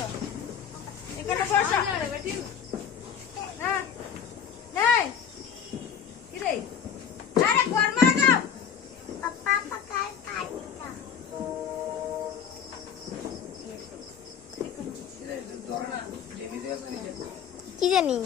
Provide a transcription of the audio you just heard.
বসো, এখানে বসো। হ্যাঁ নাই কি রে, আরে গরমা দাও পাপা পাকা কাটটা কি জানি